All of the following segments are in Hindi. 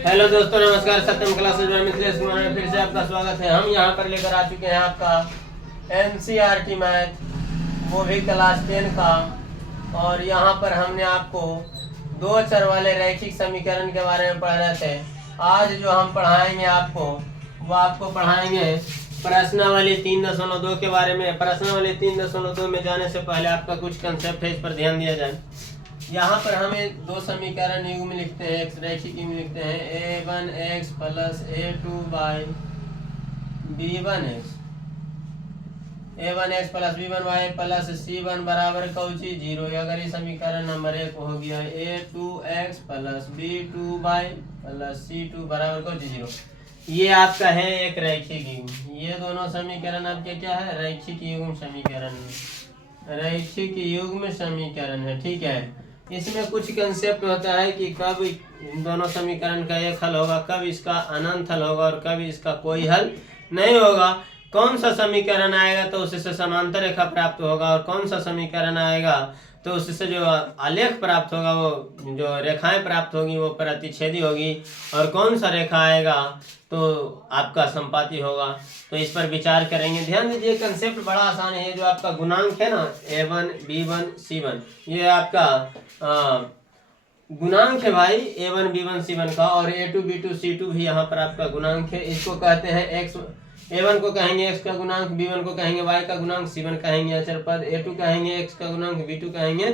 हेलो दोस्तों, नमस्कार। सत्यम क्लासेज में मिथिलेश कुमार में फिर से आपका स्वागत है। हम यहाँ पर लेकर आ चुके हैं आपका एनसीईआरटी मैथ, वो भी क्लास 10 का। और यहाँ पर हमने आपको दो चर वाले रैखिक समीकरण के बारे में पढ़ रहे थे। आज जो हम पढ़ाएंगे आपको, वो आपको पढ़ाएंगे प्रश्नावली 3.2 के बारे में। प्रश्नावली 3.2 में जाने से पहले आपका कुछ कंसेप्ट है, इस पर ध्यान दिया जाए। यहाँ पर हमें दो समीकरण युग्म लिखते हैं, एक रैखिक युग्म लिखते हैं a1x plus a2 by b1x, a1x plus b1y plus c1 बराबर कौची 0। अगर ये समीकरण नंबर 1 हो गया a2x plus b2 by plus c2 बराबर कौची 0। ये आपका है एक रैखिक युग्म। ये दोनों समीकरण आपके क्या है? रैखिक युग्म समीकरण, रैखिक युग्म समीकरण है। ठीक है, इसमें कुछ कंसेप्ट होता है कि कब इन दोनों समीकरण का एक हल होगा, कब इसका अनंत हल होगा और कब इसका कोई हल नहीं होगा। कौन सा समीकरण आएगा तो उससे समांतर रेखा प्राप्त होगा, और कौन सा समीकरण आएगा तो उससे जो आलेख प्राप्त होगा, वो जो रेखाएं प्राप्त होगी वो प्रतिच्छेदी होगी, और कौन सा रेखा आएगा तो आपका संपाती होगा। तो इस पर विचार करेंगे। ध्यान दीजिए, कंसेप्ट बड़ा आसान है। जो आपका गुणांक है ना, a1 b1 c1, ये आपका गुणांक है भाई a1 b1 c1 का, और a2 b2 c2 भी यहाँ पर आपका गुणांक है। इसको कहते हैं x, a1 को कहेंगे x का गुणांक, b1 को कहेंगे y का गुणांक, c1 कहेंगे अचर पद, a2 कहेंगे x का गुणांक, b2 कहेंगे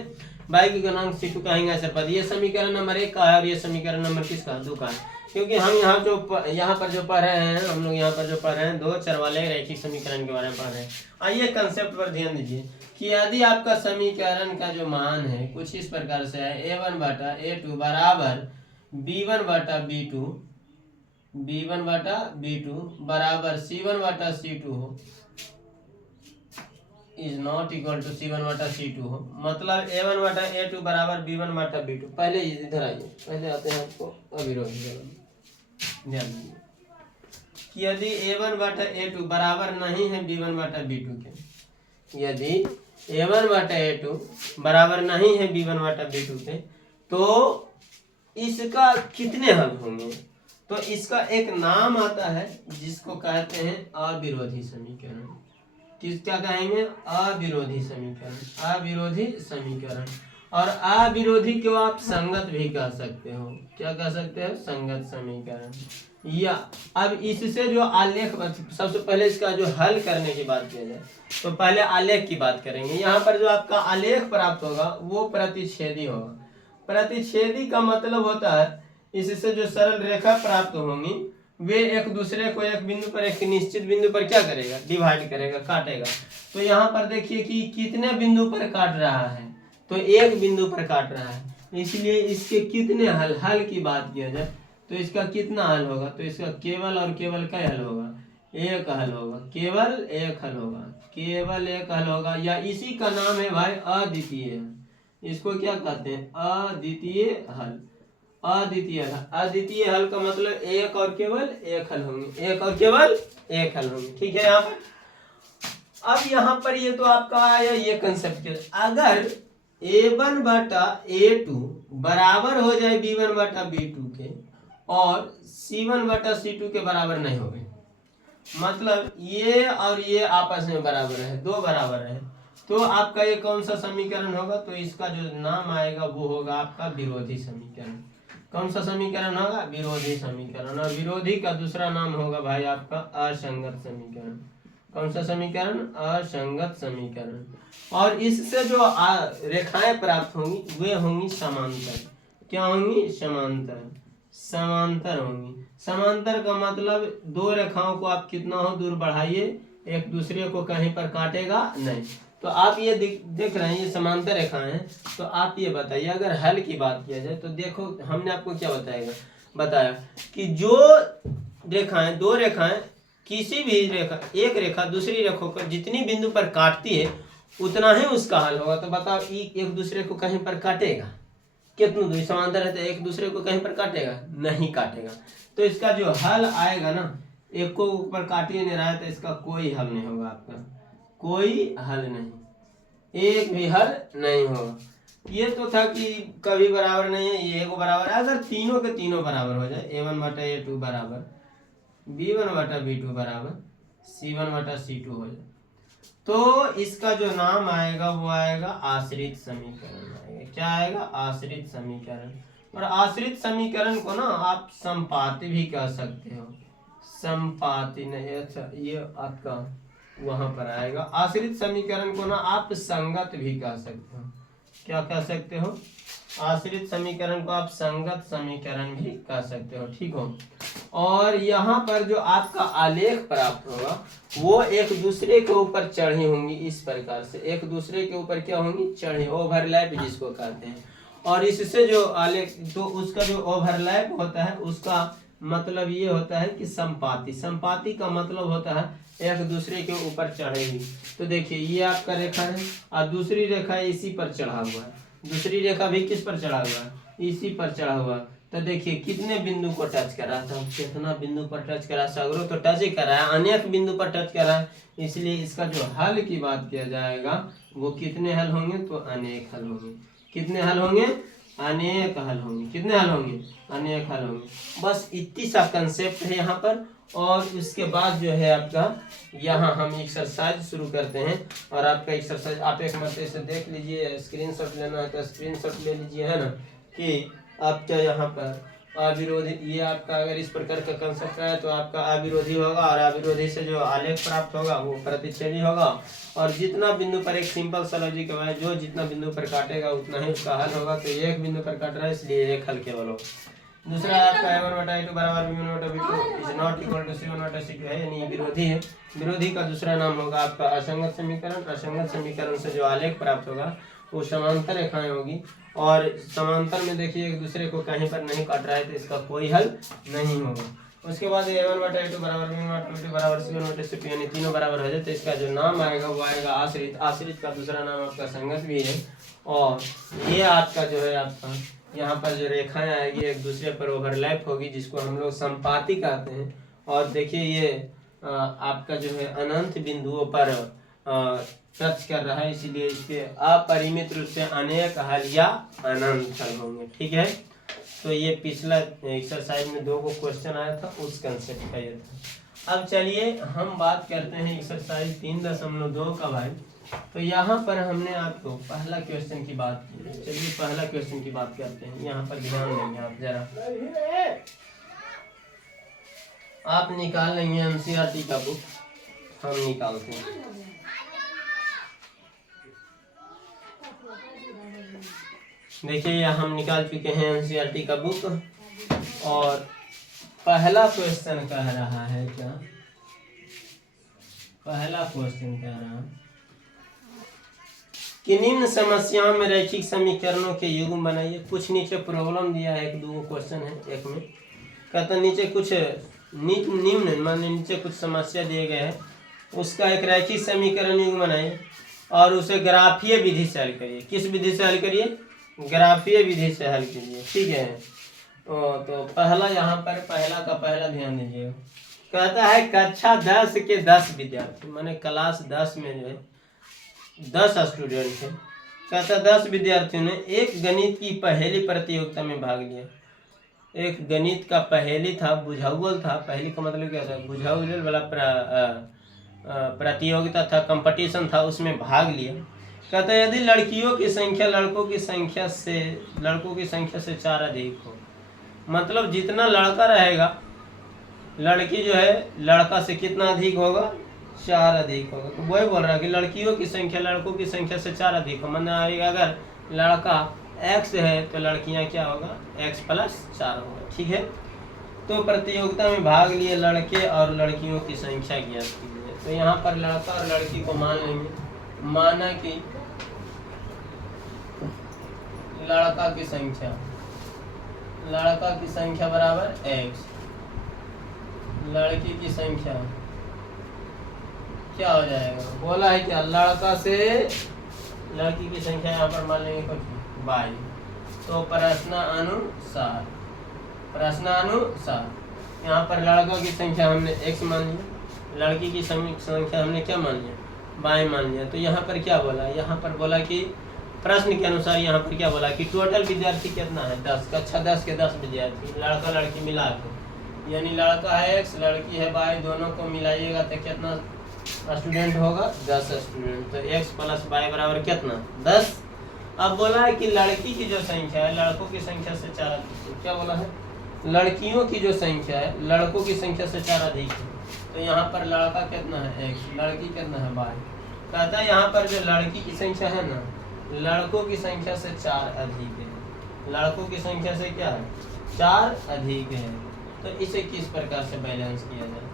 y का गुणांक, c2 कहेंगे अचर पद। ये समीकरण नंबर 1 का है, और ये समीकरण नंबर किसका? 2 का है। क्योंकि हम यहाँ पर जो पढ़ रहे हैं, हम लोग यहाँ पर जो पढ़ रहे हैं, दो चर वाले रैखिक समीकरण के बारे में पढ़ रहे हैं। आइए कंसेप्ट पर ध्यान दीजिए कि यदि आपका समीकरण का जो मान है कुछ इस प्रकार से है, a1 बटा a2 बराबर b1 बटा b2, b1 बटा b2 बराबर c1 बटा c2 हो, is not equal to c1 बटा c2 हो। मतलब a1 बटा a2 बराबर b1 बटा b2। पहले इधर आइए, पहले आते हैं आपको अविरोधी। ध्यान दीजिए कि यदि a1 बटा a2 बराबर नहीं है b1 बटा b2 के, यदि a1 बटा a2 बराबर नहीं है b1 बटा b2 के, तो इसका कितने हल होंगे? तो इसका एक नाम आता है जिसको कहते हैं अविरोधी समीकरण। किसका कहेंगे? अविरोधी समीकरण, अविरोधी समीकरण। और अविरोधी को आप संगत भी कह सकते हो। क्या कह सकते हो? संगत समीकरण। या अब इससे जो आलेख, सबसे पहले इसका जो हल करने की बात किया जाए तो पहले आलेख की बात करेंगे। यहाँ पर जो आपका आलेख प्राप्त होगा वो प्रतिच्छेदी होगा। प्रतिच्छेदी का मतलब होता है इससे जो सरल रेखा प्राप्त होंगी वे एक दूसरे को एक बिंदु पर, एक निश्चित बिंदु पर क्या करेगा? डिवाइड करेगा, काटेगा। तो यहाँ पर देखिए कि कितने बिंदु पर काट रहा है, तो एक बिंदु पर काट रहा है। इसलिए इसके कितने हल की बात किया जाए तो इसका कितना हल होगा? तो इसका केवल और केवल क्या हल होगा? एक हल होगा, केवल एक हल होगा, केवल एक हल होगा। या इसी का नाम है भाई अद्वितीय। इसको क्या कहते हैं? अद्वितीय हल। अद्वितीय हल, अद्वितीय हल का मतलब एक और केवल एक हल होंगे, एक और केवल एक हल होंगे। ठीक है। यहाँ पर अब यहाँ पर ये तो आपका आया ये कंसेप्ट। अगर a1 बटा a2 बराबर हो जाए b1 बटा b2 के, और c1 बटा c2 के बराबर नहीं हो गए, मतलब ये और ये आपस में बराबर है, दो बराबर है, तो आपका ये कौन सा समीकरण होगा? तो इसका जो नाम आएगा वो होगा आपका विरोधी समीकरण। कौन सा समीकरण होगा? विरोधी समीकरण। और विरोधी का दूसरा नाम होगा भाई आपका असंगत समीकरण। कौन सा समीकरण? असंगत समीकरण। और इससे जो रेखाएं प्राप्त होंगी वे होंगी समांतर। क्या होंगी? समांतर, समांतर होंगी। समांतर का मतलब दो रेखाओं को आप कितना हो दूर बढ़ाइए, एक दूसरे को कहीं पर काटेगा नहीं। तो आप ये देख रहे हैं ये समांतर रेखाएं हैं। तो आप ये बताइए, अगर हल की बात किया जाए तो देखो हमने आपको क्या बताया कि जो रेखाएं, दो रेखाएं, किसी भी रेखा, एक रेखा दूसरी रेखा को जितनी बिंदु पर काटती है उतना ही उसका हल होगा। तो बताओ, एक दूसरे को कहीं पर काटेगा? कितनी दूरी समांतर है तो एक दूसरे को कहीं पर काटेगा? नहीं काटेगा। तो इसका जो हल आएगा ना, एक को ऊपर काट ही नहीं रहा है तो इसका कोई हल नहीं होगा। आपका कोई हल नहीं, एक भी हल नहीं होगा। ये तो था कि कभी बराबर नहीं है, ये को बराबर है। अगर तीनों के तीनों बराबर हो जाए, A1/A2 बराबर B1/B2 बराबर C1/C2 हो जाए, तो इसका जो नाम आएगा वो आएगा आश्रित समीकरण आएगा। क्या आएगा? आश्रित समीकरण। और आश्रित समीकरण को ना आप संपाती भी कह सकते हो। संपाती नहीं, अच्छा ये आपका वहां पर आएगा। आश्रित समीकरण को ना आप संगत भी कह सकते हो। क्या कह सकते हो? आश्रित समीकरण को आप संगत समीकरण भी कह सकते हो। ठीक हो। और यहाँ पर जो आपका आलेख प्राप्त होगा वो एक दूसरे के ऊपर चढ़ी होंगी। इस प्रकार से एक दूसरे के ऊपर क्या होंगी? चढ़ी, ओवरलैप जिसको कहते हैं। और इससे जो आलेख, तो उसका जो ओवरलैप होता है उसका मतलब ये होता है कि संपाती। संपाती का मतलब होता है एक दूसरे के ऊपर चढ़ेगी। तो देखिए ये आपका रेखा है और दूसरी रेखा इसी पर चढ़ा हुआ है, दूसरी रेखा भी किस पर चढ़ा हुआ है? इसी पर चढ़ा हुआ। तो देखिए कितने बिंदु को टच कर रहा था, कितना बिंदु पर टच करा? सगरो तो टच ही कर रहा है, अनेक बिंदु पर टच कर रहा है। इसलिए इसका जो हल की बात किया जाएगा वो कितने हल होंगे? तो अनेक हल होंगे। कितने हल होंगे? अनेक हल होंगे। कितने हल होंगे? अनेक हल होंगे। बस इतनी सा कंसेप्ट है यहाँ पर। और उसके बाद जो है आपका यहाँ हम एक्सरसाइज शुरू करते हैं। और आपका एक्सरसाइज आप एक मरतबे से देख लीजिए, स्क्रीनशॉट लेना है तो स्क्रीनशॉट ले लीजिए, है ना, कि आपका यहाँ पर अविरोधी, ये आपका अगर इस प्रकार का कंसेप्ट है तो आपका अविरोधी होगा। और अविरोधी से जो आलेख प्राप्त होगा वो प्रतिच्छेदी होगा। और जितना बिंदु पर, एक सिंपल सा लॉजिक है, जो जितना बिंदु पर काटेगा उतना ही उसका हल होगा। तो एक बिंदु पर काट रहा है इसलिए एक हल केवल होगा। दूसरा आपका A1/A2 बराबर B1/B2 is not equal to C1/C2 है, यानी विरोधी है। विरोधी का दूसरा नाम होगा आपका असंगत समीकरण। असंगत समीकरण से जो आलेख प्राप्त होगा वो समांतर रेखाएं होगी। और समांतर में देखिए एक दूसरे को कहीं पर नहीं काट रहा है तो इसका कोई हल नहीं होगा। उसके बाद A1/A2 बराबर B1/B2 बराबर C1/C2, यानी तीनों बराबर हो जाए तो इसका जो नाम आएगा वो आएगा आश्रित। आश्रित का दूसरा नाम आपका संगत भी है। और ये आपका जो है आपका यहाँ पर जो रेखाएं आएगी एक दूसरे पर ओवरलैप होगी, जिसको हम लोग संपाती कहते हैं। और देखिए ये आपका जो है अनंत बिंदुओं पर टच कर रहा है, इसीलिए इसके अपरिमित रूप से अनेक हल या अनंत हल होंगे। ठीक है। तो ये पिछला एक्सरसाइज में 2 क्वेश्चन आया था, उस कंसेप्ट का ये था। अब चलिए हम बात करते हैं एक्सरसाइज 3.2 का भाई। तो यहाँ पर हमने आपको पहला क्वेश्चन की बात की। चलिए पहला क्वेश्चन की बात करते हैं। यहाँ पर ध्यान देंगे आप जरा, आप निकाल लेंगे एनसीईआरटी का बुक, हम निकालते हैं। देखिए यहाँ हम निकाल चुके हैं एनसीईआरटी का बुक। और पहला क्वेश्चन कह रहा है क्या? पहला क्वेश्चन कह रहा है कि निम्न समस्याओं में रैखिक समीकरणों के युग्म बनाइए। कुछ नीचे प्रॉब्लम दिया है, 1-2 क्वेश्चन है। एक में कहता नीचे कुछ निम्न माने नीचे कुछ समस्या दिए गए हैं, उसका एक रैखिक समीकरण युग्म बनाइए और उसे ग्राफीय विधि से हल करिए। किस विधि से हल करिए? ग्राफीय विधि से हल कीजिए। ठीक है। तो पहला यहाँ पर पहला का पहला ध्यान दीजिए। कहता है कक्षा 10 के 10 विद्यार्थी, माने क्लास 10 में जो है 10 स्टूडेंट थे। कहता 10 विद्यार्थियों ने एक गणित की पहेली प्रतियोगिता में भाग लिया। एक गणित का पहेली था, बुझाउल था। पहेली का मतलब क्या था? बुझाउल वाला प्रतियोगिता था, कंपटीशन था, उसमें भाग लिया। कहता है यदि लड़कियों की संख्या लड़कों की संख्या से 4 अधिक हो, मतलब जितना लड़का रहेगा लड़की जो है लड़का से कितना अधिक होगा? 4 अधिक होगा। तो वही बोल रहा है कि लड़कियों की संख्या लड़कों की संख्या से 4 अधिक हो, मतलब अगर लड़का x है तो लड़कियां क्या होगा? x+4 होगा। ठीक है। तो प्रतियोगिता में भाग लिए लड़के और लड़कियों की संख्या ज्ञात कीजिए। तो यहाँ पर लड़का और लड़की को मान लेंगे। माना कि लड़का की संख्या बराबर x, लड़की की संख्या क्या हो जाएगा? बोला है क्या? लड़का से लड़की की संख्या यहाँ पर मान लेंगे कुछ y। तो प्रश्नानुसार यहाँ पर लड़कों की संख्या हमने x मान लिया, लड़की की संख्या हमने क्या मान लिया? y मान लिया। तो यहाँ पर क्या बोला? यहाँ पर बोला कि प्रश्न के अनुसार यहाँ पर क्या बोला कि टोटल विद्यार्थी कितना है 10, कक्षा 10 के 10 विद्यार्थी, लड़का लड़की मिला के, यानी लड़का है x लड़की है y, दोनों को मिलाइएगा तो कितना स्टूडेंट होगा 10 स्टूडेंट। तो x प्लस y बराबर कितना 10। अब बोला है कि लड़की की जो संख्या है लड़कों की संख्या से 4 अधिक है। क्या बोला है, लड़कियों की जो संख्या है लड़कों की संख्या से 4 अधिक है। तो यहाँ पर लड़का कितना है x, लड़की कितना है y। कहता है यहाँ पर जो लड़की की संख्या है ना लड़कों की संख्या से 4 अधिक है, लड़कों की संख्या से क्या है 4 अधिक है। तो इसे किस प्रकार से बैलेंस किया जाए,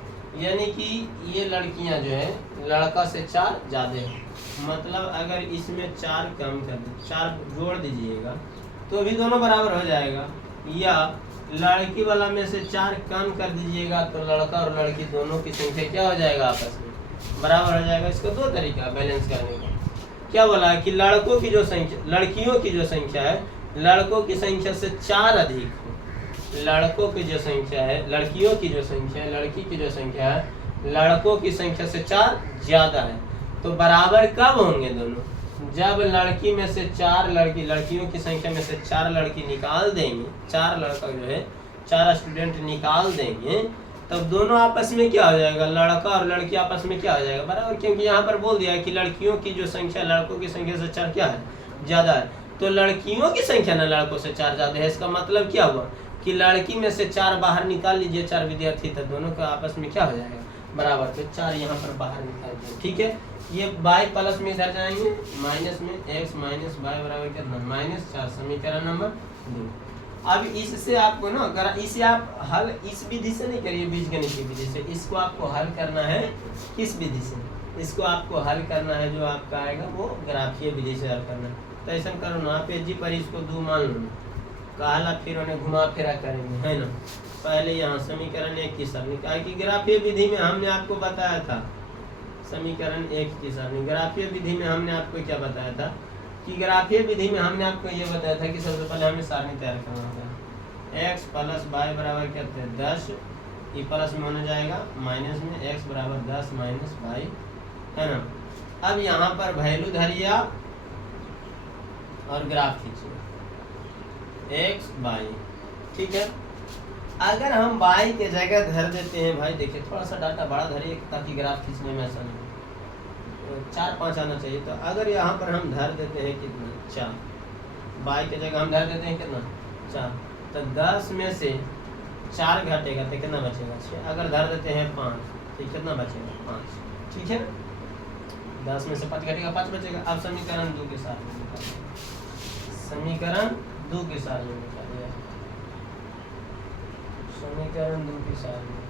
यानी कि ये लड़कियां जो है लड़का से 4 ज़्यादा है, मतलब अगर इसमें 4 कम कर दे 4 जोड़ दीजिएगा तो भी दोनों बराबर हो जाएगा, या लड़की वाला में से 4 कम कर दीजिएगा तो लड़का और लड़की दोनों की संख्या क्या हो जाएगा आपस में बराबर हो जाएगा। इसका 2 तरीका बैलेंस करने का। क्या बोला है कि लड़कों की जो संख्या लड़कियों की जो संख्या है लड़कों की संख्या से 4 अधिक है, लड़कों की जो संख्या है लड़कियों की जो संख्या है लड़की की जो संख्या है लड़कों की संख्या से 4 ज्यादा है। तो बराबर कब होंगे दोनों, जब लड़की में से 4 लड़की लड़कियों की संख्या में से 4 लड़की निकाल देंगे, 4 लड़का जो है 4 स्टूडेंट निकाल देंगे, तब दोनों आपस में क्या हो जाएगा, लड़का और लड़की आपस में क्या हो जाएगा बराबर। क्योंकि यहाँ पर बोल दिया है कि लड़कियों की जो संख्या लड़कों की संख्या से 4 क्या है ज्यादा है, तो लड़कियों की संख्या ना लड़कों से 4 ज्यादा है। इसका मतलब क्या हुआ कि लड़की में से 4 बाहर निकाल लीजिए 4 विद्यार्थी, तो दोनों का आपस में क्या हो जाएगा बराबर। तो 4 यहाँ पर बाहर निकाल दिए, ठीक है। ये y प्लस में इधर जाएंगे माइनस में, x माइनस y बराबर कितना -4, समीकरण नंबर 2। अब इससे आपको ना अगर इसे आप हल इस विधि से नहीं करिए, बीजगणित की विधि से, इसको आपको हल करना है किस विधि से, इसको आपको हल करना है जो आपका आएगा वो ग्राफीय विधि से हल करना है। तो ऐसा करो ना आप जी पर इसको 2 मान लो, कहला फिर उन्हें घुमा फिरा करेंगे है ना। पहले यहाँ समीकरण 1 की सरणी का कि ग्राफीय विधि में हमने आपको बताया था, समीकरण 1 की सरणी ग्राफीय विधि में हमने आपको क्या बताया था कि ग्राफीय विधि में हमने आपको ये बताया था कि सबसे पहले हमें सारणी तैयार करना होगा। x प्लस y बराबर क्या होता है 10, ये प्लस में होने जाएगा माइनस में, x बराबर 10 माइनस y है ना। अब यहाँ पर वैल्यू धरिए आप और ग्राफ खींचिए x y, ठीक है। अगर हम y के जगह धर देते हैं, भाई देखिए थोड़ा सा डाटा बड़ा धरिए ताकि ग्राफ खींचने में आसानी हो, 4-5 आना चाहिए। तो अगर यहाँ पर हम धर देते हैं कितना 4, y के जगह हम धर देते हैं कितना 4, तो 10 में से 4 घटेगा तो कितना बचेगा 6। अगर धर देते हैं 5 तो कितना बचेगा 5, ठीक है। 10 में से 5 घटेगा 5 बचेगा। अब समीकरण 2 के साथ में निकालिए, समीकरण 2 के साथ में निकालिए, समीकरण 2 के साथ में।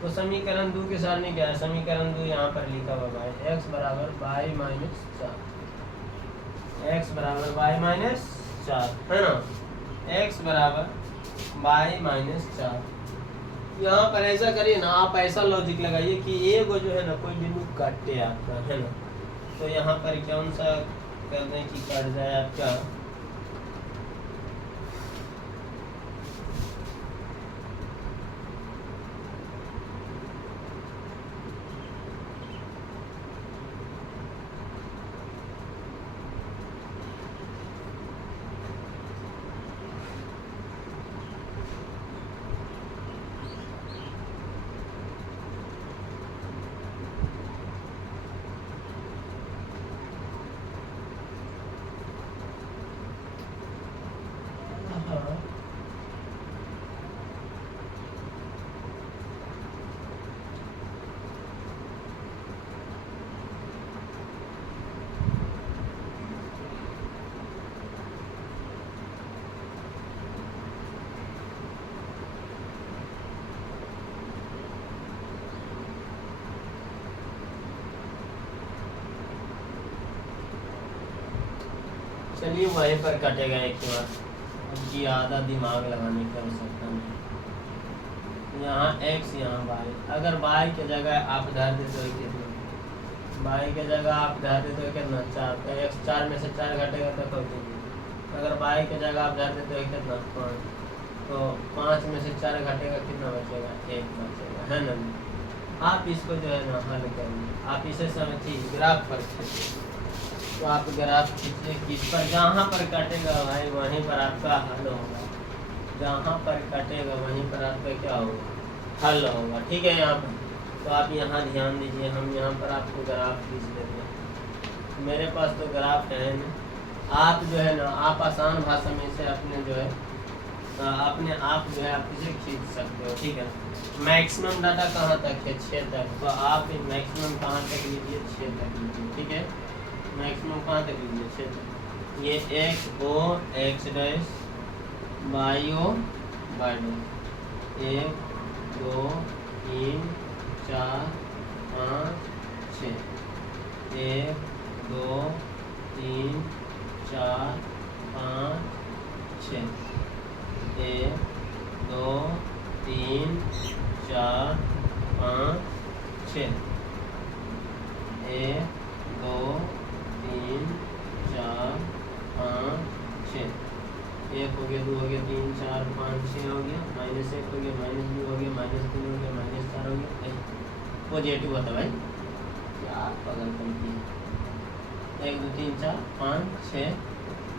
तो समीकरण 2 के सारणी क्या है, समीकरण 2 यहाँ पर लिखा हुआ है x बराबर y माइनस 4, x बराबर y माइनस 4 है ना, x बराबर y माइनस 4। यहाँ पर ऐसा करिए ना, आप ऐसा लॉजिक लगाइए कि एगो जो है ना कोई बिंदु काटे आपका है ना, तो यहाँ पर कौन सा कर दें कि कट जाए आपका चलिए वहीं पर कटेगा एक बार, कि आधा दिमाग लगाने की आवश्यकता नहीं। यहाँ x यहाँ y, अगर y के जगह आप धर देते हो कितना, y के जगह आप धर देते हो कितना 4, तो x 4 में से 4 घटेगा तो कब, अगर y के जगह आप धर देते हो कितना 5, तो 5 में से 4 घटेगा कितना बचेगा 1 बचेगा है ना। आप इसको जो है ना हल करिए, आप इसे समझिए ग्राफ पर खींचिए। तो आप ग्राफ खींचिए किस पर, जहाँ पर कटेगा भाई वहीं पर आपका हल होगा, जहाँ पर कटेगा वहीं पर आपका क्या होगा, हल होगा। ठीक है, यहाँ पर तो आप यहाँ ध्यान दीजिए, हम यहाँ पर आपको ग्राफ खींच देते हैं। मेरे पास तो ग्राफ है नहीं, आप जो है ना आप आसान भाषा में इसे अपने जो है अपने आप जो है आप इसे खींच सकते हो। ठीक है, मैक्सिमम डाटा कहाँ तक है, 6 तक, तो आप मैक्सिमम कहाँ तक लीजिए, 6 तक लीजिए। ठीक है, मैक्सिमम कहाँ तक लीजिए, 6 तक। ये X O X dash Y O Y dash 1 2 3 4 5 6 1 2 3 4 5 6 1 2 3 4 5 6 1 2 3 4 5 6 1 हो गया, 2 हो गया, 3 4 5 6 हो गया, -1 हो गया, -2 हो गया, -3 हो गया, -4 हो गया। पॉजिटिव होता भाई, क्या पगल करती है। 1 2 3 4 5 6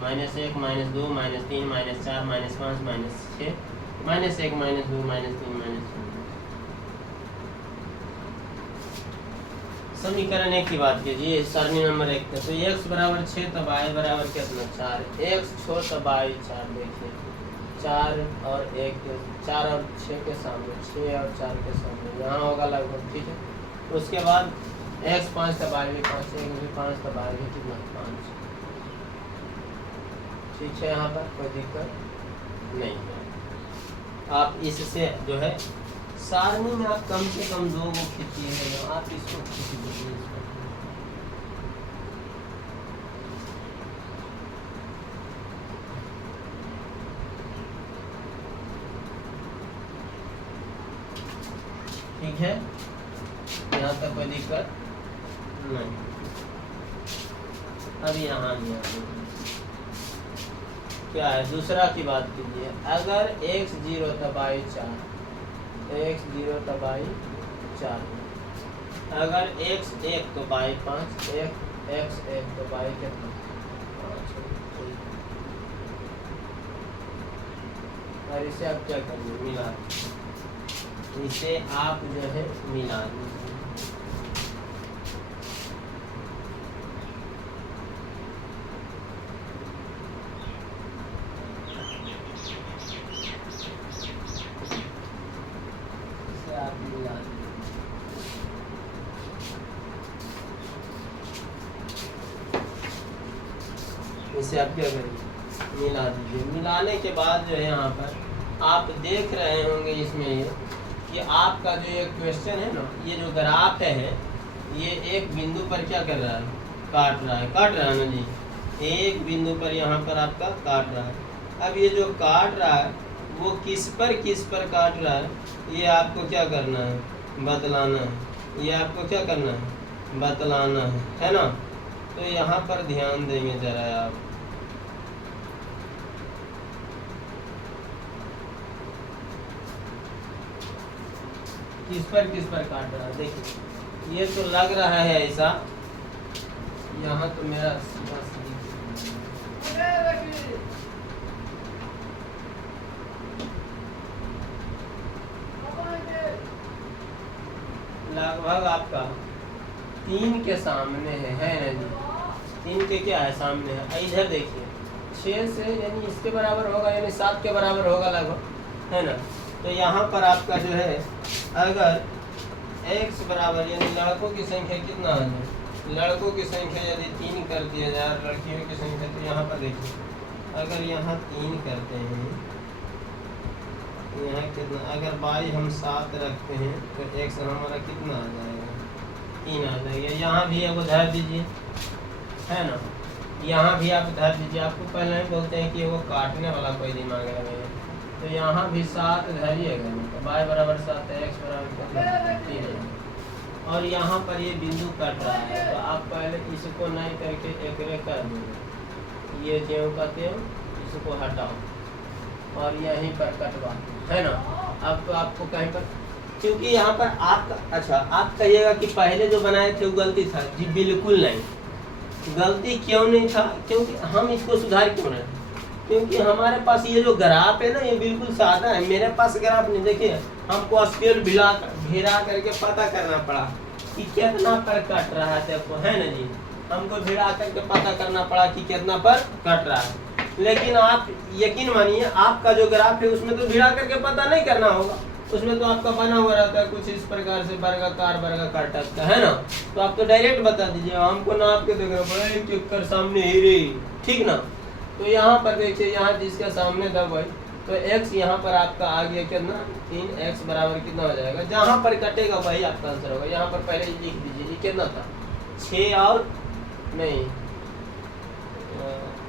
-1 -2 -3 -4 -5 -6 -1 -2 -3 -4। समीकरण 1 की बात कीजिए, सरणी नंबर 1 पे, तो x बराबर 6 तब y बराबर कितना, 4। x छोड़ तब y 4। देखिए 4 और 1 4 और 6 के सामने, 6 और 4 के सामने यहाँ होगा लगभग। ठीक है, उसके बाद x 5 तब y भी 5, 1 भी 5 तब y भी कितना, 5। ठीक है, यहाँ पर कोई दिक्कत नहीं है। आप इससे जो है सारणी में आप कम से कम 2 को खींचिए है, आप इसको खींच दीजिए। ठीक है, यहाँ तक कोई दिक्कत नहीं। अब यहाँ क्या है, दूसरा की बात कीजिए, अगर x 0 तब y 4, x 0 तब y 4, अगर x 1 तो y 5, x 1 तो y कितना, 5। और इसे आप क्या करिए, मिला, इसे आप जो है मिला दीजिए। इसे आप क्या करिए, मिला दीजिए। मिलाने के बाद जो है यहाँ पर आप देख रहे होंगे इसमें ये कि आपका जो ये क्वेश्चन है ना, ये जो ग्राफ है ये एक बिंदु पर क्या कर रहा है, काट रहा है ना जी, एक बिंदु पर यहाँ पर आपका काट रहा है। अब ये जो काट रहा है वो किस पर काट रहा है, ये आपको क्या करना है, बतलाना है। ये आपको क्या करना है, बतलाना है ना। तो यहाँ पर ध्यान देंगे जरा आप, किस पर काट रहा है। देखिए ये तो लग रहा है ऐसा, यहाँ तो मेरा लगभग आपका 3 के सामने है ना जी, 3 के क्या है, सामने है। इधर देखिए 6 से यानी इसके बराबर होगा, यानी 7 के बराबर होगा लगभग, है ना। तो यहाँ पर आपका जो है अगर x बराबर यानी लड़कों की संख्या कितना है, लड़कों की संख्या यदि 3 कर दिया जाए, लड़कियों की संख्या, तो यहाँ पर देखिए अगर यहाँ 3 करते हैं, यहाँ कितना, अगर y हम 7 रखते हैं तो x हमारा कितना आ जाएगा, 3 आ जाएगा। यहाँ भी एगो धर दीजिए, है ना, यहाँ भी आप धर दीजिए। आपको पहले ही बोलते हैं कि वो काटने वाला कोई दिमाग लगे, तो यहाँ भी 7 धरिएगा, तो y बराबर 7 है, x बराबर 3 है। और यहाँ पर ये बिंदु कट रहा है, तो आप पहले इसको नहीं करके एक कर देंगे, ये ज्यों का त्यों इसको हटाओ और यहीं पर कटवा, है ना। अब तो आपको कहीं पर क्योंकि यहाँ पर आपका, अच्छा आप कहिएगा कि पहले जो बनाए थे वो गलती था। जी बिल्कुल नहीं, गलती क्यों नहीं था, क्योंकि हम इसको सुधार क्यों रहे हैं, क्योंकि हमारे पास ये जो ग्राफ है ना ये बिल्कुल सादा है। मेरे पास ग्राफ नहीं, देखिए हमको स्केल भिड़ा करके पता करना पड़ा कि कितना पर कट रहा है, देखो है ना जी, हमको भिड़ा करके पता करना पड़ा कि कितना पर कट रहा है। लेकिन आप यकीन मानिए आपका जो ग्राफ है उसमें तो भिड़ा करके पता नहीं करना होगा, उसमें तो आपका बना हुआ रहता है कुछ इस प्रकार से वर्गाकार टाइप का, है ना। तो आप तो डायरेक्ट बता दीजिए, हमको नाप के देखना पड़ेगा चक्कर सामने ही रही, ठीक ना। तो यहाँ पर देखिए, यहाँ जिसका सामने था भाई, तो x यहाँ पर आपका आ गया कितना 3x बराबर कितना हो जाएगा, जहाँ पर कटेगा वही आपका आंसर होगा। यहाँ पर पहले लिख दीजिए, ये कितना था 6 और नहीं,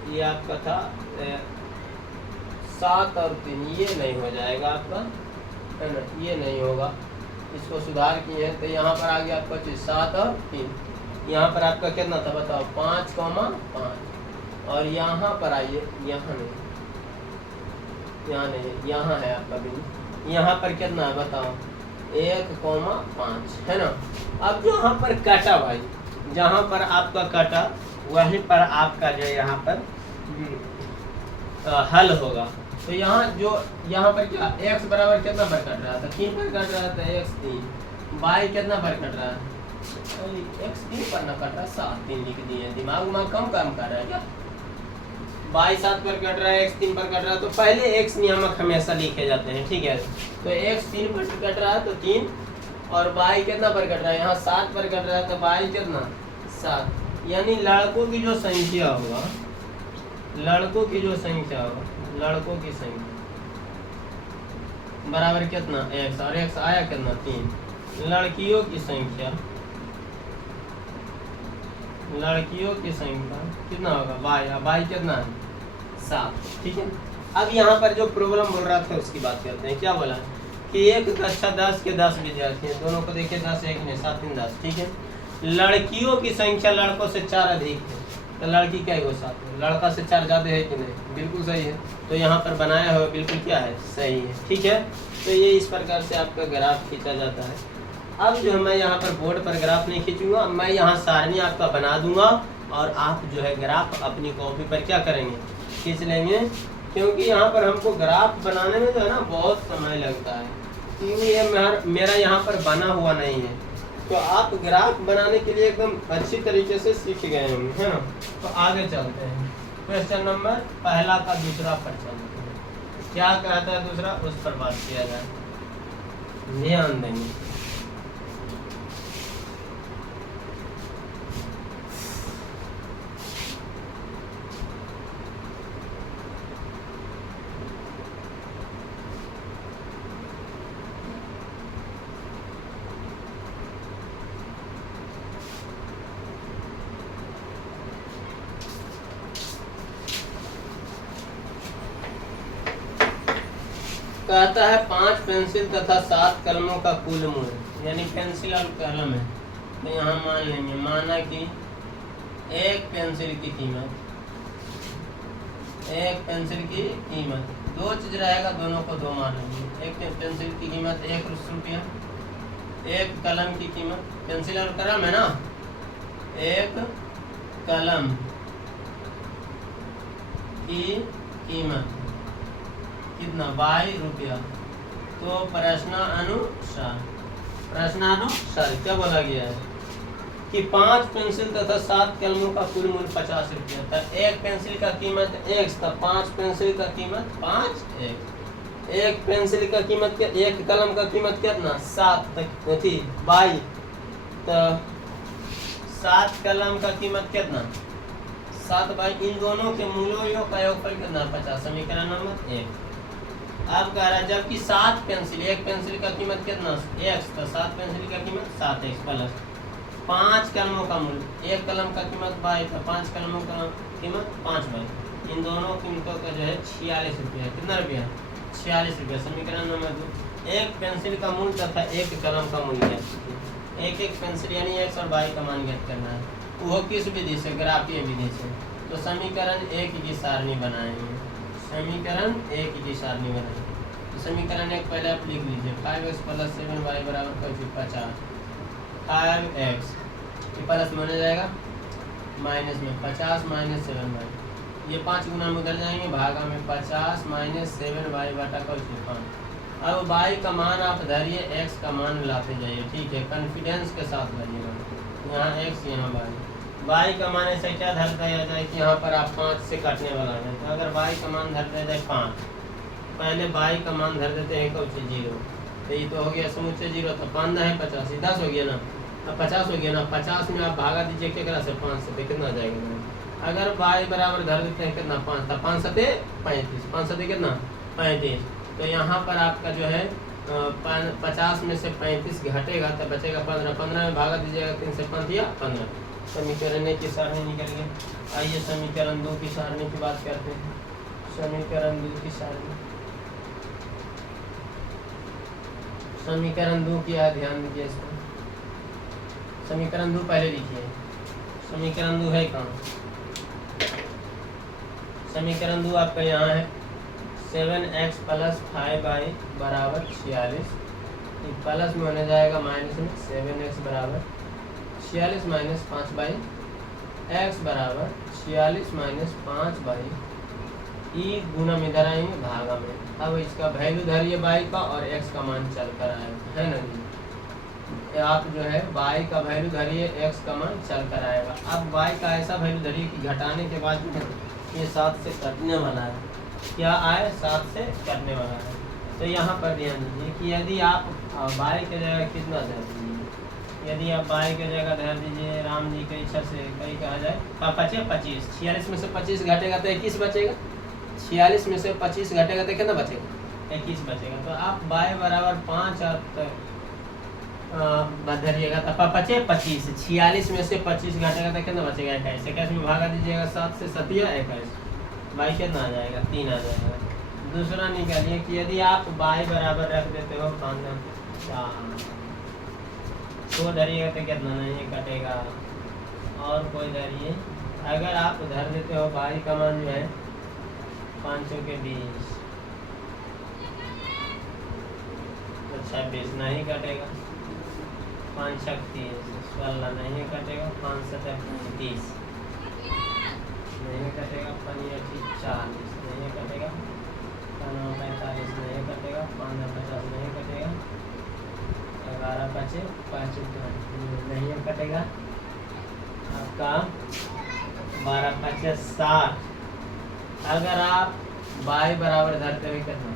ये आपका था 7 और 3, ये नहीं हो जाएगा आपका, है ना, ये नहीं होगा, इसको सुधार किए हैं। तो यहाँ पर आ गया आपका 7 और 3, यहाँ पर आपका कितना था बताओ 5,5, और यहाँ पर आइए, यहाँ नहीं, यहाँ है आपका बिंदु, यहाँ पर कितना है बताओ 1,5, है ना। अब जो यहाँ पर काटा भाई, जहाँ पर आपका काटा वहीं पर आपका जो यहाँ पर हल होगा। तो यहाँ पर क्या x बराबर कितना पर कट रहा था 3 पर कट रहा था, x 3, y कितना पर कट रहा है, x 3 पर ना कट रहा, 7 3 लिख दिए, दिमाग कम काम कर रहा है क्या, y 7 पर कट रहा है, x 3 पर कट रहा है, तो पहले x नियामक हमेशा लिखे जाते हैं, ठीक है। तो x 3 पर कट रहा है तो 3, और y कितना पर कट रहा है, यहाँ 7 पर कट रहा है तो y कितना 7, यानी लड़कों की जो संख्या होगा, लड़कों की संख्या बराबर कितना x, और x आया कितना 3, लड़कियों की संख्या कितना होगा y कितना है 7, ठीक है। अब यहाँ पर जो प्रॉब्लम बोल रहा था उसकी बात करते हैं। क्या बोला कि एक कक्षा 10 के 10 विद्यार्थी हैं, दोनों को देखिए 10 1 में 7 3 10, ठीक है। लड़कियों की संख्या लड़कों से 4 अधिक है, तो लड़की क्या है वो 7 है, लड़का से 4 ज़्यादा है कि नहीं, बिल्कुल सही है। तो यहाँ पर बनाया हुआ बिल्कुल क्या है सही है, ठीक है। तो ये इस प्रकार से आपका ग्राफ खींचा जाता है। अब जो है मैं यहाँ पर बोर्ड पर ग्राफ नहीं खींचूंगा, मैं यहाँ सारणी आपका बना दूंगा, और आप जो है ग्राफ अपनी कॉपी पर क्या करेंगे खींच लेंगे, क्योंकि यहाँ पर हमको ग्राफ बनाने में जो है ना बहुत समय लगता है, क्योंकि ये मेरा यहाँ पर बना हुआ नहीं है। तो आप ग्राफ बनाने के लिए एकदम अच्छी तरीके से सीख गए होंगे, है ना। तो आगे चलते हैं, क्वेश्चन नंबर पहला का दूसरा पर चलते हैं, क्या कहता है दूसरा, उस पर बात किया जाए, ध्यान देंगे। कहता है 5 पेंसिल तथा 7 कलमों का कुल मूल्य, यानी पेंसिल और कलम है, तो यहाँ मान लेंगे, माना कि एक पेंसिल की कीमत, दो चीज रहेगा, दोनों को 2 मान लेंगे। एक पेंसिल की कीमत 1 रुपया, एक कलम की कीमत, पेंसिल और कलम है ना, एक कलम की कीमत कितना 22 रुपया। तो प्रश्नानुसार क्या बोला गया है कि 5 पेंसिल तथा 7 कलमों का कुल मूल्य 50 रुपया था। एक पेंसिल का कीमत x था, 5 पेंसिल का कीमत 5x, एक पेंसिल का कीमत, एक कलम का कीमत कितना 7 तक थी 22, तो 7 कलम का कीमत कितना 7 बाई, इन दोनों के मूल्यों का योगफल कितना 50, समीकरण नंबर 1। अब कह रहा है जबकि 7 पेंसिल, एक पेंसिल का कीमत कितना x, तो 7 पेंसिल का कीमत 7x प्लस 5 कलमों का मूल्य, एक कलम का कीमत 22 था, 5 कलमों का कीमत 5 बाई, इन दोनों कीमतों का जो है 46 रुपया, कितना रुपया 46 रुपया। समीकरण नंबर 2, एक पेंसिल का मूल्य तथा एक कलम का मूल्य ज्ञात कीजिए। एक पेंसिल यानी x और y का मान ज्ञात करना है, वो किस विधि से, ग्राफीय विधि से। तो समीकरण 1 की सारणी बनाएंगे, समीकरण 1 की सारणी बनाएंगे। तो समीकरण एक पहले आप लिख लीजिए 5x प्लस 7y बराबर 50। 5x ये प्लस में हो जाएगा माइनस में 50 माइनस 7y, ये 5 गुना में उधर जाएंगे भागा में 50 माइनस 7y बटा 5। अब y का मान आप धरिए, x का मान लाते जाइए, ठीक है, कॉन्फिडेंस के साथ लाइएगा। यहाँ x यहाँ y का मान ऐसा क्या धर दिया जाए कि यहाँ पर आप 5 से काटने वाला है, तो अगर y का मान धर दिया जाए 5, पहले y का मान धर देते हैं कौन से 0, तो ये तो हो गया समुच्चय 0, तो 5 है 50, 10 हो गया ना, अब 50 हो गया ना, 50 में आप भागा दीजिए क्या से 5 से, तो कितना जाएगा। अगर y बराबर धर देते हैं कितना 5 था, 5 सते 35, 5 सते कितना 35, तो यहाँ पर आपका जो है 50 में से 35 घटेगा तो बचेगा 15, 15 में भागा दीजिएगा 3 से 5 या 15। समीकरण एक की सारणी निकल गई। आइए समीकरण 2 की सारणी की बात करते हैं। समीकरण 2 की सारणी, समीकरण 2 किया ध्यान दीजिए इसको। समीकरण 2 पहले लिखिए, समीकरण 2 है कहाँ, समीकरण 2 आपका यहाँ है 7x प्लस 5y बराबर 46, प्लस में होने जाएगा माइनस में 7x बराबर 46 माइनस 5y, x बराबर 46 माइनस 5y, ई गुना में इधर आएंगे भागा में। अब इसका वैल्यू धरिए y का और x का मान चल कर आएगा, है ना जी। आप जो है y का वैल्यू धरिए, x का मान चल कर आएगा। अब y का ऐसा वैल्यू धरिए कि घटाने के बाद ये 7 से कटने वाला है, क्या आए 7 से कटने वाला है। तो यहाँ पर ध्यान दीजिए कि यदि आप y के जगह कितना धर दीजिए, यदि आप y के जगह धर दीजिए राम जी की इच्छा से कहीं कहा जाए 25, 46 में से 25 घटेगा तो 21 बचेगा, 46 में से 25 घटेगा तो कितना बचेगा 21 बचेगा। तो आप y बराबर 5 धरिएगा तो 25, 46 में से 25 घटेगा तो कितना बचेगा 21, 21 में भागा दीजिएगा 7 से 7 या 21, y कितना आ जाएगा 3 आ जाएगा। दूसरा निकालिए कि यदि आप y बराबर रख देते हो 5 तो धरिएगा तो कितना नहीं कटेगा, और कोई धरिए, अगर आप धर देते हो y का मान जो है 5 के 20 तो 26 नहीं कटेगा, 5 छक 30 16 नहीं कटेगा, 5 7 30 नहीं कटेगा, 5 40 नहीं कटेगा, 45 नहीं कटेगा, 5 50 नहीं कटेगा, 11 5 नहीं कटेगा, आपका 12 5 60। अगर आप y बराबर धरते हुए कितना,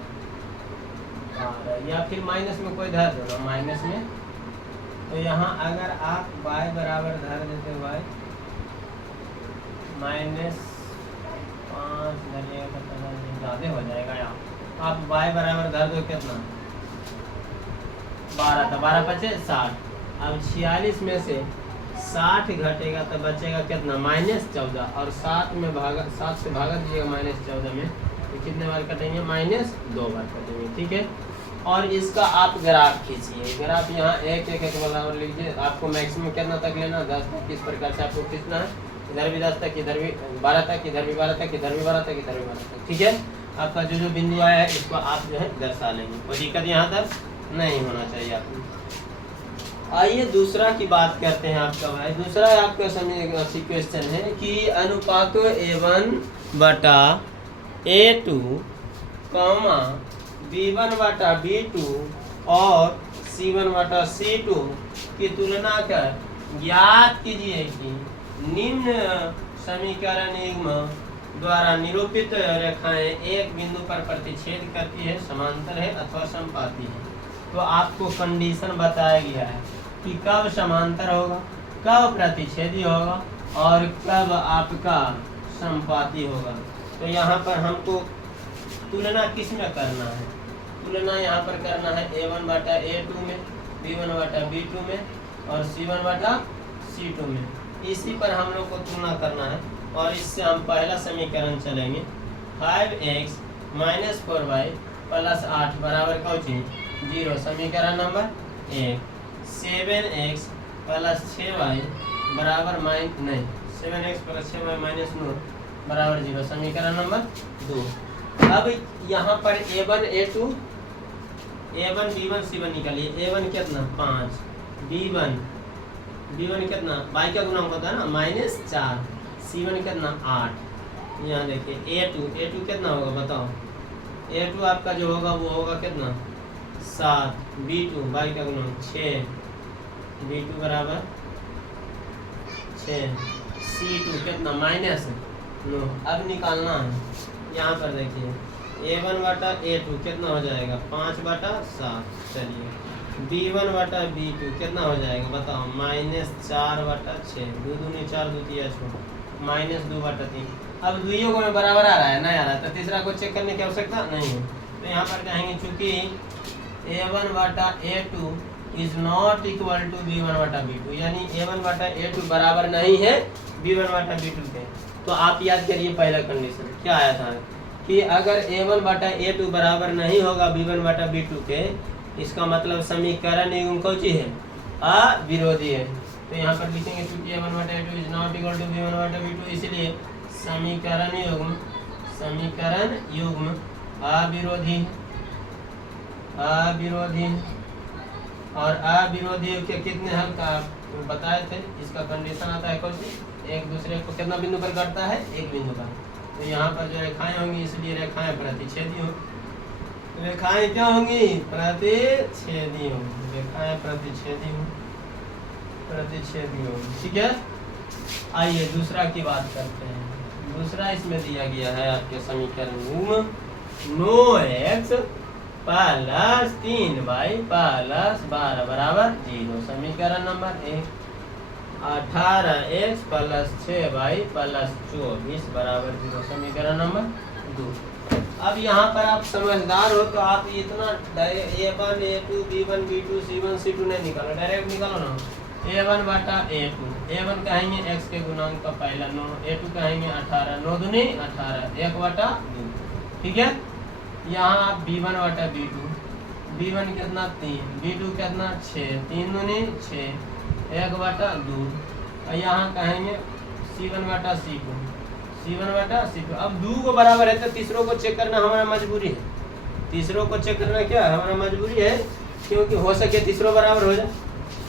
या फिर माइनस में कोई धर दो ना माइनस में, तो यहाँ अगर आप y बराबर धर देते हो y माइनस 5 धरिएगा तो ज़्यादा हो जाएगा, यहाँ आप y बराबर धर दो कितना 12 था, 12 5 60। अब 46 में से 60 घटेगा तो बचेगा कितना -14, और 7 में भागा 7 से भागा दीजिएगा -14 में, तो कितने बार कटेंगे -2 बार कटेंगे, ठीक है। और इसका आप ग्राफ खींचिए, ग्राफ यहाँ एक बराबर लीजिए, आपको मैक्सिमम कितना तक लेना 10 तक, किस प्रकार से आपको खींचना है, इधर भी 10 तक, इधर भी 12 तक, इधर भी 12 तक, इधर भी 12 तक, इधर भी 12 तक, ठीक है। आपका जो बिंदु आया है इसको आप जो है दर्शा लेंगे, कोई दिक्कत यहाँ तक नहीं होना चाहिए आपको। आइए दूसरा की बात करते हैं आपका भाई। दूसरा आपका क्वेश्चन है कि अनुपात A1 बटा A2 कॉमा B1 बटा B2 और C1 बटा C2 की तुलना कर ज्ञात कीजिए कि निम्न समीकरण युग्म द्वारा निरूपित रेखाएं एक बिंदु पर प्रतिच्छेद करती है, समांतर है अथवा समपाती है। तो आपको कंडीशन बताया गया है कि कब समांतर होगा, कब प्रतिच्छेदी होगा और कब आपका समपाती होगा। तो यहाँ पर हमको तुलना किस में करना है, तुलना यहाँ पर करना है A1 बटा A2 में, B1 बटा B2 में और C1 बटा C2 में। इसी पर हम लोग को तुलना करना है और इससे हम पहला समीकरण चलेंगे 5x माइनस 4y प्लस 8 बराबर कौची 0। समीकरण नंबर 1 7x प्लस 6y बराबर 7x प्लस 6y माइनस 9 बराबर 0। समीकरण नंबर 2। अब यहाँ पर A1 A2 A1 B1 C1 निकालिए। A1 कितना 5, B1 कितना y का गुणांक होता है ना -4, C1 कितना 8। यहाँ देखिए A2 कितना होगा बताओ। A2 आपका जो होगा वो होगा कितना 7, B2 y का गुणांक 6, B2 बराबर 6, C2 कितना -9। अब निकालना है। यहाँ पर देखिए A1 बटा A2 कितना हो जाएगा 5/7। चलिए B1 बटा B2 कितना हो जाएगा बताओ -4/6, 2 दूनी 4, 2 तिया 6, -2/3। अब दुइयों को में बराबर आ रहा है नहीं आ रहा है, तो तीसरा को चेक करने की आवश्यकता नहीं है। तो यहाँ पर कहेंगे चूंकि A1 बटा A2 is not equal to B1 बटा B2, यानी A1 बटा A2 बराबर नहीं है B1 बटा B2 के। तो आप याद करिए पहला कंडीशन क्या आया था कि अगर A1 बटा A2 बराबर नहीं होगा B1 बटा B2 के, इसका मतलब समीकरण युग्म कौन सी है अविरोधी है। तो यहाँ पर लिखेंगे क्योंकि A1 बटा A2 is not equal to B1 बटा B2, इसलिए समीकरण युग्म अविरोधी। और अविरोधी के कितने हल का बताए थे। इसका कंडीशन आता है कौन सी, एक दूसरे को कितना बिंदु पर काटता है, एक बिंदु पर। तो यहाँ पर जो रेखाएं होंगी इसलिए रेखाएं प्रतिच्छेदी होंगी। रेखाएं क्या होंगी प्रतिच्छेदी होंगी, रेखाएं प्रतिच्छेदी होंगी। ठीक है, आइए दूसरा की बात करते हैं। दूसरा इसमें दिया गया है आपके समीकरण no x plus 3y plus 12 बराबर 0। समीकरण number 1 18x plus 6y plus 24 बराबर 0। समीकरण नंबर 2। अब यहाँ पर आप समझदार हो तो आप इतना A1 A2 B1 B2 C1 C2 नहीं निकालो, डायरेक्ट निकालो ना। A1 बटा A2, A1 कहेंगे x के गुणांक का पहला 9, A2 कहेंगे 18, 9 दूनी 18, 1/2। ठीक है, यहाँ आप B1 बटा B2, B1 कितना 3, B2 कितना 6, 3 दूनी 6, 1/2। और यहाँ कहेंगे C1 बटा C2, C1 बटा C2। अब 2 को बराबर है तो तीसरों को चेक करना हमारा मजबूरी है। तीसरों को चेक करना क्या है हमारा मजबूरी है, क्योंकि हो सके तीसरों बराबर हो जाए।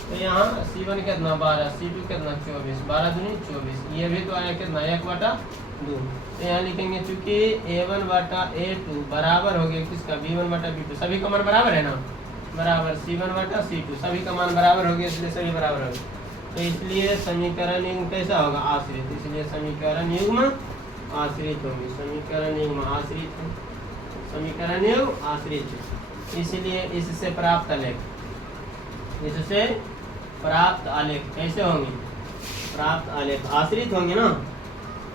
तो यहाँ C1 कितना 12, C2 कितना 24, 12 दूनी 24, ये भी तो आया कितना 1/2। तो यहाँ लिखेंगे चूंकि A1 बटा A2 बराबर हो गया किसका B1 बटा B2, सभी का मान बराबर है ना, बराबर C1 बटा C2, सभी का मान बराबर हो गया इसलिए सभी बराबर हो गए। तो इसलिए समीकरण युग्म कैसा होगा आश्रित, इसलिए समीकरण युग्म आश्रित होगी। समीकरण युग्म आश्रित है, समीकरण युग्म आश्रित है। इसलिए इससे प्राप्त आलेख कैसे होंगे, प्राप्त आलेख आश्रित होंगे ना।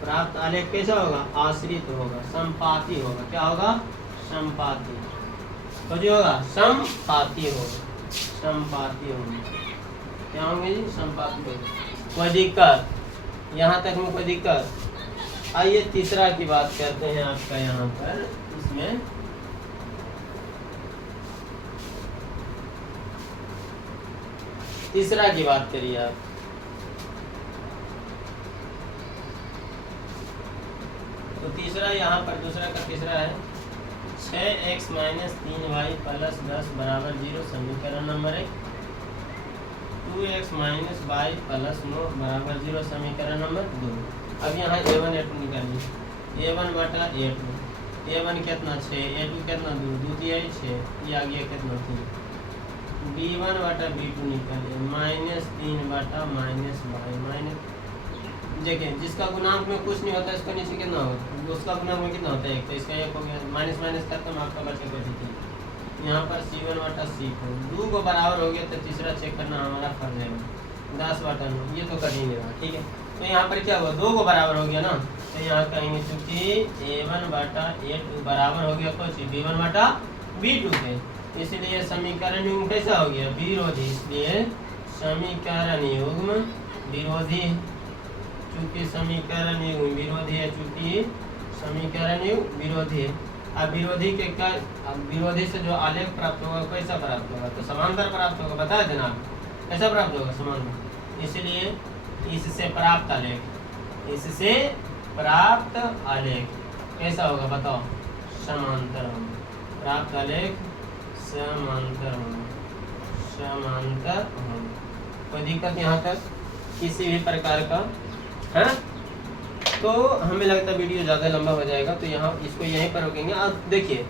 प्राप्त आलेख कैसा होगा आश्रित होगा, संपाती होगा। क्या होगा संपाती, तो जो होगा संपाती होंगे। क्या होंगे जी संपाती होंगे। कोई दिक्कत यहाँ तक में, कोई दिक्कत। आइए तीसरा की बात करते हैं आपका यहाँ पर। इसमें तीसरा की बात करिए आप। तो तीसरा यहाँ पर दूसरा का तीसरा है 6x माइनस 3y प्लस 10 बराबर 0। समीकरण number 1 2x minus y plus 9 बराबर 0। समीकरण नंबर 2। अब यहाँ A1 A2 निकालिए। A1 बटा A2, A1 कितना 6, A2 कितना 2, 2 तिया 6, ये आ गया कितना 3। B1 बटा B2 निकालिए -3 बटा -y माइनस, देखिए जिसका गुणांक में कुछ नहीं होता इसका नीचे कितना होगा, उसका गुणांक में कितना होता है 1, तो इसका 1 हो गया, माइनस माइनस खत्म, आपका बचा कुछ नहीं। यहाँ पर C1 बटा C2, 2 को बराबर हो गया तो तीसरा चेक करना हमारा फर्ज है 10 बटा 9, ये तो कठिन है। ठीक है, तो यहाँ पर क्या हुआ 2 को बराबर हो गया ना, तो यहाँ कहेंगे चूंकि A1 बटा A2 बराबर हो गया कुछ B1 बटा B2 के, इसलिए समीकरण युग्म कैसा हो गया विरोधी। इसलिए समीकरण युग्म विरोधी, चूंकि समीकरण युग्म विरोधी है, चूंकि समीकरण युग्म विरोधी है। अब विरोधी के क्या, अब विरोधी से जो आलेख प्राप्त होगा कैसा प्राप्त होगा, तो समांतर प्राप्त होगा। बता देना आप कैसा प्राप्त होगा समांतर। इसलिए इससे प्राप्त आलेख, इससे प्राप्त आलेख कैसा होगा बताओ समांतर होगा। प्राप्त आलेख समांतर होना, समांतर होना। कोई दिक्कत यहाँ तक किसी भी प्रकार का है? तो हमें लगता है वीडियो ज़्यादा लंबा हो जाएगा, तो यहाँ इसको यहीं पर रोकेंगे। आप देखिए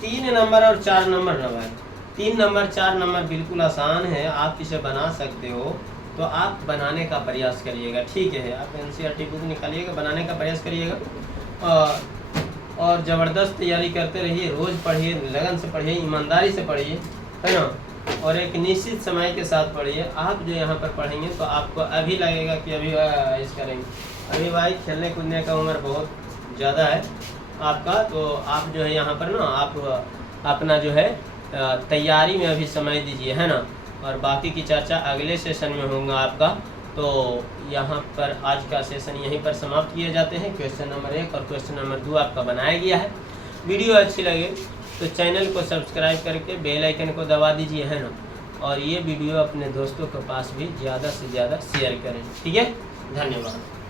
3 नंबर और 4 नंबर ना भाई, 3 नंबर 4 नंबर बिल्कुल आसान है, आप इसे बना सकते हो। तो आप बनाने का प्रयास करिएगा, ठीक है? आप NCERT बुक निकालिएगा, बनाने का प्रयास करिएगा और ज़बरदस्त तैयारी करते रहिए। रोज़ पढ़िए, लगन से पढ़िए, ईमानदारी से पढ़िए, है ना? और एक निश्चित समय के साथ पढ़िए। आप जो यहाँ पर पढ़ेंगे तो आपको अभी लगेगा कि अभी इस करेंगे, अभी भाई खेलने कूदने का उम्र बहुत ज़्यादा है आपका। तो आप जो है यहाँ पर ना आप अपना जो है तैयारी में अभी समय दीजिए, है ना? और बाकी की चर्चा अगले सेशन में होगा आपका। तो यहाँ पर आज का सेशन यहीं पर समाप्त किए जाते हैं। क्वेश्चन नंबर 1 और क्वेश्चन नंबर 2 आपका बनाया गया है। वीडियो अच्छी लगे तो चैनल को सब्सक्राइब करके बेल आइकन को दबा दीजिए, है ना? और ये वीडियो अपने दोस्तों के पास भी ज़्यादा से ज़्यादा शेयर करें, ठीक है? धन्यवाद।